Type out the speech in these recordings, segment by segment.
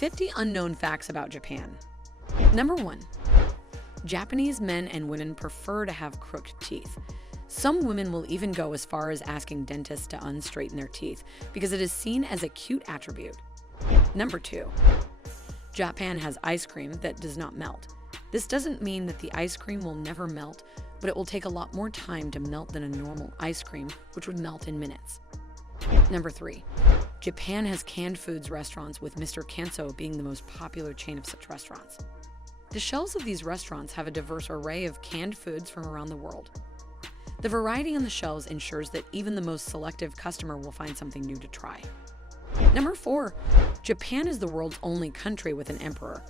50 unknown facts about Japan. Number 1. Japanese men and women prefer to have crooked teeth. Some women will even go as far as asking dentists to unstraighten their teeth because it is seen as a cute attribute. Number 2. Japan has ice cream that does not melt. This doesn't mean that the ice cream will never melt, but it will take a lot more time to melt than a normal ice cream, which would melt in minutes. Number 3. Japan has canned foods restaurants, with Mr. Kanso being the most popular chain of such restaurants. The shelves of these restaurants have a diverse array of canned foods from around the world. The variety on the shelves ensures that even the most selective customer will find something new to try. Number 4. Japan is the world's only country with an emperor.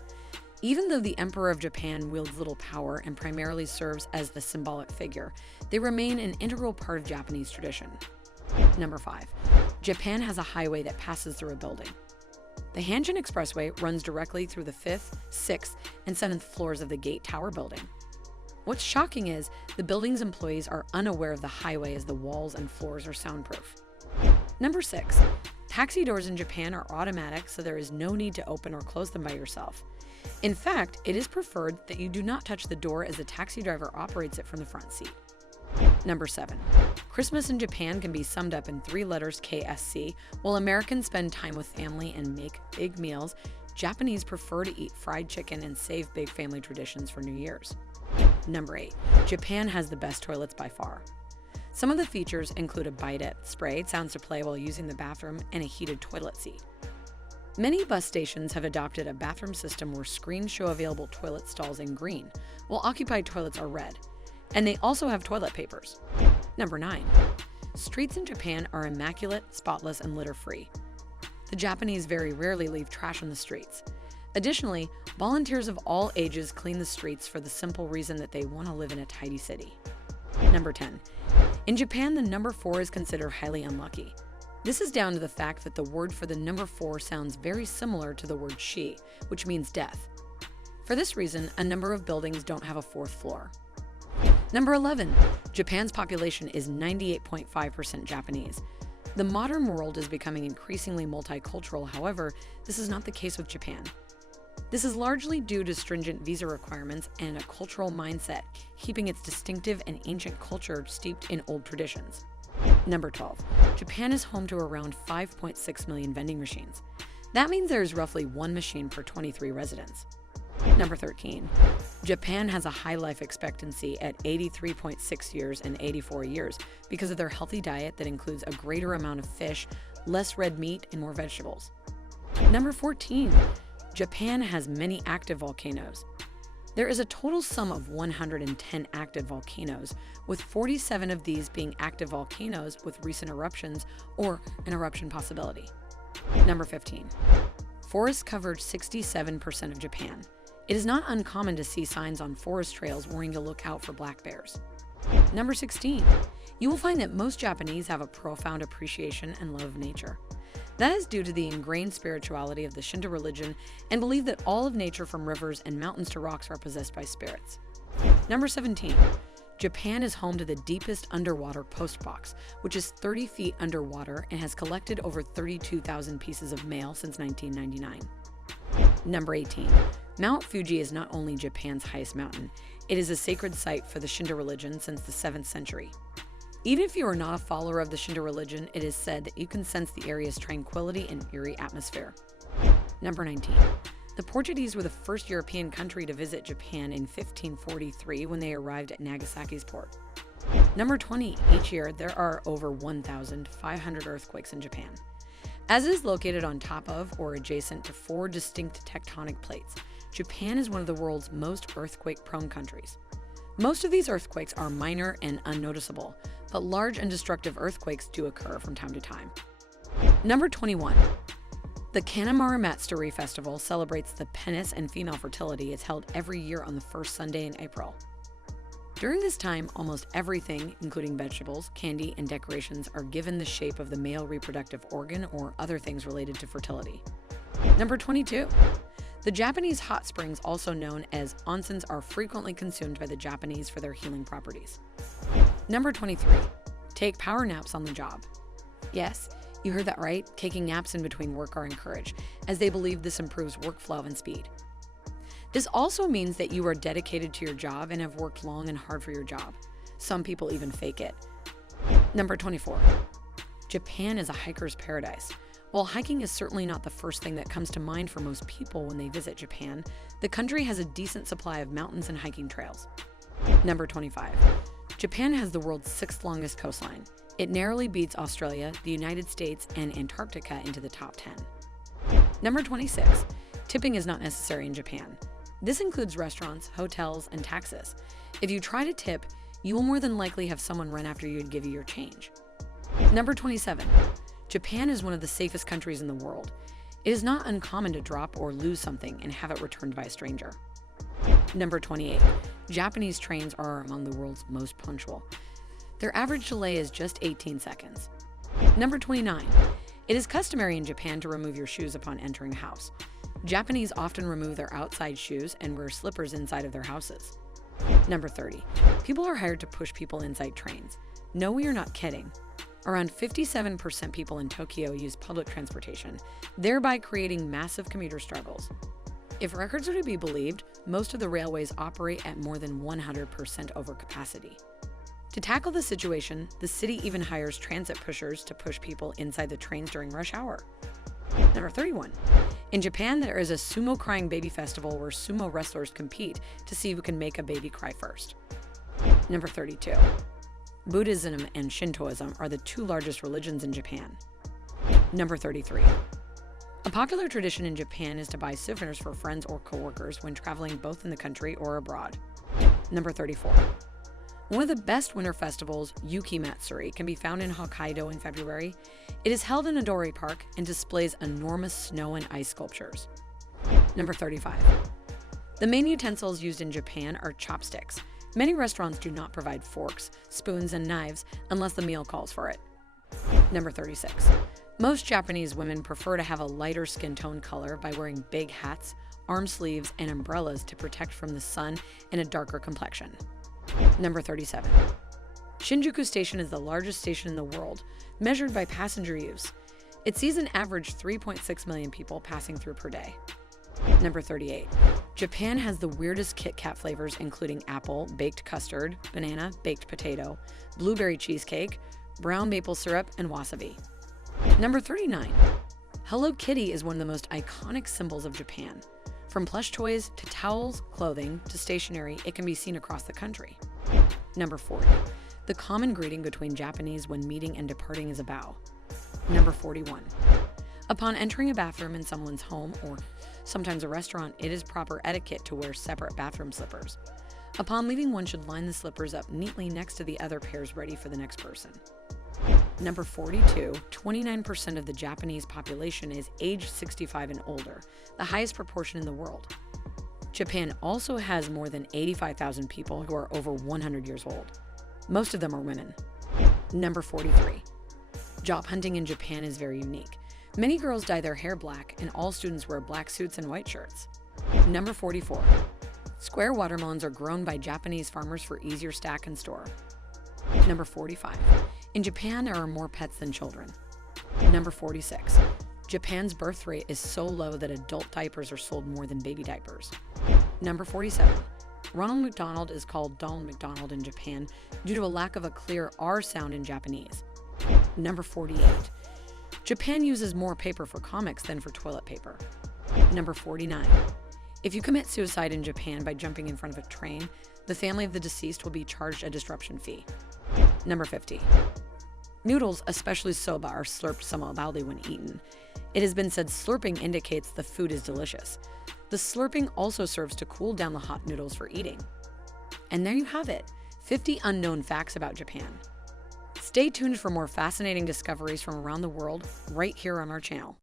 Even though the Emperor of Japan wields little power and primarily serves as the symbolic figure, they remain an integral part of Japanese tradition. Number 5. Japan has a highway that passes through a building. The Hanjin Expressway runs directly through the 5th, 6th, and 7th floors of the Gate Tower building. What's shocking is the building's employees are unaware of the highway, as the walls and floors are soundproof. Number 6. Taxi doors in Japan are automatic, so there is no need to open or close them by yourself. In fact, it is preferred that you do not touch the door, as the taxi driver operates it from the front seat. Number 7. Christmas in Japan can be summed up in 3 letters KSC. While Americans spend time with family and make big meals, Japanese prefer to eat fried chicken and save big family traditions for New Year's. Number 8. Japan has the best toilets by far. Some of the features include a bidet spray, sounds to play while using the bathroom, and a heated toilet seat. Many bus stations have adopted a bathroom system where screens show available toilet stalls in green, while occupied toilets are red. And they also have toilet papers. Number 9. Streets in Japan are immaculate, spotless, and litter-free. The Japanese very rarely leave trash on the streets. Additionally, volunteers of all ages clean the streets for the simple reason that they want to live in a tidy city. Number 10. In Japan, the number 4 is considered highly unlucky. This is down to the fact that the word for the number 4 sounds very similar to the word shi, which means death. For this reason, a number of buildings don't have a 4th floor. Number 11. Japan's population is 98.5% Japanese. The modern world is becoming increasingly multicultural, however, this is not the case with Japan. This is largely due to stringent visa requirements and a cultural mindset, keeping its distinctive and ancient culture steeped in old traditions. Number 12. Japan is home to around 5.6 million vending machines. That means there is roughly 1 machine per 23 residents. Number 13. Japan has a high life expectancy at 83.6 years and 84 years because of their healthy diet that includes a greater amount of fish, less red meat, and more vegetables. Number 14. Japan has many active volcanoes. There is a total sum of 110 active volcanoes, with 47 of these being active volcanoes with recent eruptions or an eruption possibility. Number 15. Forests cover 67% of Japan. It is not uncommon to see signs on forest trails warning to look out for black bears. Number 16. You will find that most Japanese have a profound appreciation and love of nature. That is due to the ingrained spirituality of the Shinto religion and believe that all of nature, from rivers and mountains to rocks, are possessed by spirits. Number 17. Japan is home to the deepest underwater postbox, which is 30 feet underwater and has collected over 32,000 pieces of mail since 1999. Number 18. Mount Fuji is not only Japan's highest mountain, it is a sacred site for the Shinto religion since the 7th century. Even if you are not a follower of the Shinto religion, it is said that you can sense the area's tranquility and eerie atmosphere. Number 19. The Portuguese were the first European country to visit Japan in 1543 when they arrived at Nagasaki's port. Number 20. Each year, there are over 1,500 earthquakes in Japan. As it is located on top of or adjacent to 4 distinct tectonic plates, Japan is one of the world's most earthquake-prone countries. Most of these earthquakes are minor and unnoticeable, but large and destructive earthquakes do occur from time to time. Number 21. The Canonamara Matsuri Festival celebrates the penis and female fertility. It's held every year on the first Sunday in April. During this time, almost everything, including vegetables, candy, and decorations, are given the shape of the male reproductive organ or other things related to fertility. Number 22. The Japanese hot springs, also known as onsens, are frequently consumed by the Japanese for their healing properties. Number 23. Take power naps on the job. Yes, You heard that right? Taking naps in between work are encouraged, as they believe this improves workflow and speed. This also means that you are dedicated to your job and have worked long and hard for your job. Some people even fake it. Number 24. Japan is a hiker's paradise. While hiking is certainly not the first thing that comes to mind for most people when they visit Japan, the country has a decent supply of mountains and hiking trails. Number 25. Japan has the world's 6th longest coastline. It narrowly beats Australia, the United States, and Antarctica into the top 10. Number 26. Tipping is not necessary in Japan. This includes restaurants, hotels, and taxis. If you try to tip, you will more than likely have someone run after you and give you your change. Number 27. Japan is one of the safest countries in the world. It is not uncommon to drop or lose something and have it returned by a stranger. Number 28. Japanese trains are among the world's most punctual. Their average delay is just 18 seconds. Number 29. It is customary in Japan to remove your shoes upon entering a house. Japanese often remove their outside shoes and wear slippers inside of their houses. Number 30. People are hired to push people inside trains. No, we are not kidding. Around 57% people in Tokyo use public transportation, thereby creating massive commuter struggles. If records are to be believed, most of the railways operate at more than 100% overcapacity. To tackle the situation, the city even hires transit pushers to push people inside the trains during rush hour. Number 31. In Japan, there is a Sumo crying baby festival where sumo wrestlers compete to see who can make a baby cry first. Number 32. Buddhism and Shintoism are the 2 largest religions in Japan. Number 33. A popular tradition in Japan is to buy souvenirs for friends or coworkers when traveling both in the country or abroad. Number 34. One of the best winter festivals, Yuki Matsuri, can be found in Hokkaido in February. It is held in Odori Park and displays enormous snow and ice sculptures. Number 35. The main utensils used in Japan are chopsticks. Many restaurants do not provide forks, spoons, and knives unless the meal calls for it. Number 36. Most Japanese women prefer to have a lighter skin tone color by wearing big hats, arm sleeves, and umbrellas to protect from the sun and a darker complexion. Number 37. Shinjuku Station is the largest station in the world, measured by passenger use. It sees an average 3.6 million people passing through per day. Number 38. Japan has the weirdest KitKat flavors, including apple, baked custard, banana, baked potato, blueberry cheesecake, brown maple syrup, and wasabi. Number 39. Hello Kitty is one of the most iconic symbols of Japan. From plush toys to towels, clothing, to stationery, it can be seen across the country. Number 40. The common greeting between Japanese when meeting and departing is a bow. Number 41. Upon entering a bathroom in someone's home or sometimes a restaurant, it is proper etiquette to wear separate bathroom slippers. Upon leaving, one should line the slippers up neatly next to the other pairs ready for the next person. Number 42, 29% of the Japanese population is age 65 and older, the highest proportion in the world. Japan also has more than 85,000 people who are over 100 years old. Most of them are women. Number 43. Job hunting in Japan is very unique. Many girls dye their hair black, and all students wear black suits and white shirts. Number 44. Square watermelons are grown by Japanese farmers for easier stack and store. Number 45. In Japan, there are more pets than children. Number 46. Japan's birth rate is so low that adult diapers are sold more than baby diapers. Number 47. Ronald McDonald is called Donald McDonald in Japan due to a lack of a clear R sound in Japanese. Number 48. Japan uses more paper for comics than for toilet paper. Number 49. If you commit suicide in Japan by jumping in front of a train, the family of the deceased will be charged a disruption fee. Number 50. Noodles, especially soba, are slurped somewhat loudly when eaten. It has been said slurping indicates the food is delicious. The slurping also serves to cool down the hot noodles for eating. And there you have it, 50 unknown facts about Japan. Stay tuned for more fascinating discoveries from around the world right here on our channel.